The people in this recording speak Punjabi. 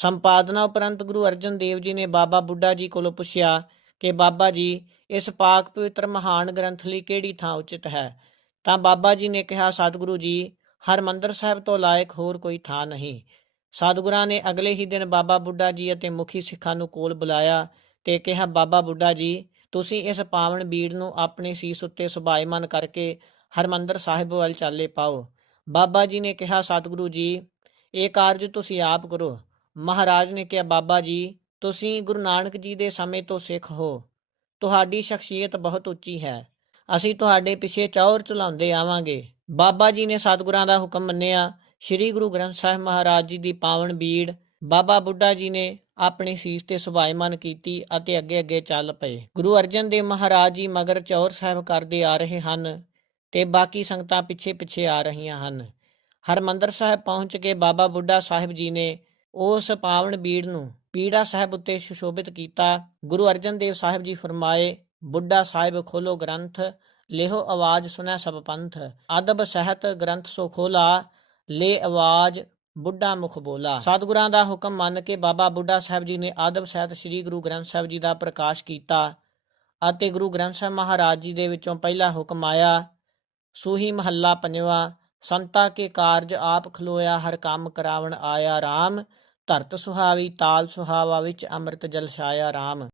ਸੰਪਾਦਨਾ ਉਪਰੰਤ ਗੁਰੂ ਅਰਜਨ ਦੇਵ ਜੀ ਨੇ ਬਾਬਾ ਬੁੱਢਾ ਜੀ ਕੋਲੋਂ ਪੁੱਛਿਆ ਕਿ ਬਾਬਾ ਜੀ, ਇਸ ਪਾਕ ਪਵਿੱਤਰ ਮਹਾਨ ਗ੍ਰੰਥ ਲਈ ਕਿਹੜੀ ਥਾਂ ਉਚਿਤ ਹੈ? ਤਾਂ ਬਾਬਾ ਜੀ ਨੇ ਕਿਹਾ, ਸਤਿਗੁਰੂ ਜੀ, ਹਰਮੰਦਰ ਸਾਹਿਬ ਤੋਂ ਲਾਇਕ ਹੋਰ ਕੋਈ ਥਾਂ ਨਹੀਂ। ਸਤਿਗੁਰਾਂ ਨੇ ਅਗਲੇ ਹੀ ਦਿਨ ਬਾਬਾ ਬੁੱਢਾ ਜੀ ਅਤੇ ਮੁਖੀ ਸਿੱਖਾਂ ਨੂੰ ਕੋਲ ਬੁਲਾਇਆ ਤੇ ਕਿਹਾ, ਬਾਬਾ ਬੁੱਢਾ ਜੀ, ਤੁਸੀਂ ਇਸ ਪਾਵਨ ਬੀੜ ਨੂੰ ਆਪਣੇ ਸੀਸ ਉੱਤੇ ਸੁਭਾਇਮਾਨ ਕਰਕੇ ਹਰਮੰਦਰ ਸਾਹਿਬ ਵੱਲ ਚਾਲੇ ਪਾਓ। ਬਾਬਾ ਜੀ ਨੇ ਕਿਹਾ, ਸਤਿਗੁਰੂ ਜੀ, ਇਹ ਕਾਰਜ ਤੁਸੀਂ ਆਪ ਕਰੋ। ਮਹਾਰਾਜ ਨੇ ਕਿਹਾ, ਬਾਬਾ ਜੀ, ਤੁਸੀਂ ਗੁਰੂ ਨਾਨਕ ਜੀ ਦੇ ਸਮੇਂ ਤੋਂ ਸਿੱਖ ਹੋ। ਤੁਹਾਡੀ ਸ਼ਖਸੀਅਤ ਬਹੁਤ ਉੱਚੀ ਹੈ। ਅਸੀਂ ਤੁਹਾਡੇ ਪਿੱਛੇ ਚੌਰ ਚਲਾਉਂਦੇ ਆਵਾਂਗੇ। ਬਾਬਾ ਜੀ ਨੇ ਸਤਿਗੁਰਾਂ ਦਾ ਹੁਕਮ ਮੰਨਿਆ। ਸ੍ਰੀ ਗੁਰੂ ਗ੍ਰੰਥ ਸਾਹਿਬ ਮਹਾਰਾਜ ਜੀ ਦੀ ਪਾਵਨ ਬੀੜ, ਬਾਬਾ ਬੁੱਢਾ ਜੀ ਨੇ ਆਪਣੀ ਸੀਸ ਤੇ ਸੁਭਾਇਮਾਨ ਕੀਤੀ ਅਤੇ ਅੱਗੇ ਅੱਗੇ ਚੱਲ ਪਏ। ਗੁਰੂ ਅਰਜਨ ਦੇਵ ਮਹਾਰਾਜ ਜੀ ਮਗਰ ਚੌਰ ਸਾਹਿਬ ਕਰਦੇ ਆ ਰਹੇ ਹਨ ਤੇ ਬਾਕੀ ਸੰਗਤਾਂ ਪਿੱਛੇ ਪਿੱਛੇ ਆ ਰਹੀਆਂ ਹਨ। ਹਰਮੰਦਰ ਸਾਹਿਬ ਪਹੁੰਚ ਕੇ ਬਾਬਾ ਬੁੱਢਾ ਸਾਹਿਬ ਜੀ ਨੇ ਉਸ ਪਾਵਨ ਬੀੜ ਨੂੰ ਪੀੜਾ ਸਾਹਿਬ ਉੱਤੇ ਸੁਸ਼ੋਭਿਤ ਕੀਤਾ, ਗੁਰੂ ਅਰਜਨ ਦੇਵ ਸਾਹਿਬ ਜੀ ਫਰਮਾਏ, ਬੁੱਢਾ ਸਾਹਿਬ ਖੋਲੋ ਗ੍ਰੰਥ ਲੇਹੋ ਆਵਾਜ਼ ਸੁਨੈ ਸਭ ਪੰਥ, ਅਦਬ ਸਹਿਤ ਗ੍ਰੰਥ ਸੋ ਖੋਲਾ, ਲੈ ਆਵਾਜ਼, ਬੁੱਢਾ ਮੁਖ ਬੋਲਾ। ਸਤਿਗੁਰਾਂ ਦਾ ਹੁਕਮ ਮੰਨ ਕੇ ਬਾਬਾ ਬੁੱਢਾ ਸਾਹਿਬ ਜੀ ਨੇ ਆਦਬ ਸਹਿਤ ਸ੍ਰੀ ਗੁਰੂ ਗ੍ਰੰਥ ਸਾਹਿਬ ਜੀ ਦਾ ਪ੍ਰਕਾਸ਼ ਕੀਤਾ ਅਤੇ ਗੁਰੂ ਗ੍ਰੰਥ ਸਾਹਿਬ ਮਹਾਰਾਜ ਜੀ ਦੇ ਵਿੱਚੋਂ ਪਹਿਲਾ ਹੁਕਮ ਆਇਆ, ਸੂਹੀ ਮਹੱਲਾ ਪੰਜਵਾ, ਸੰਤਾ ਕੇ ਕਾਰਜ ਆਪ ਖਲੋਇਆ, ਹਰ ਕੰਮ ਕਰਾਵਣ ਆਇਆ RAM ਧਰਤ ਸੁਹਾਵੀ ਤਾਲ ਸੁਹਾਵਾ ਵਿੱਚ ਅੰਮ੍ਰਿਤ ਜਲ ਛਾਇਆ RAM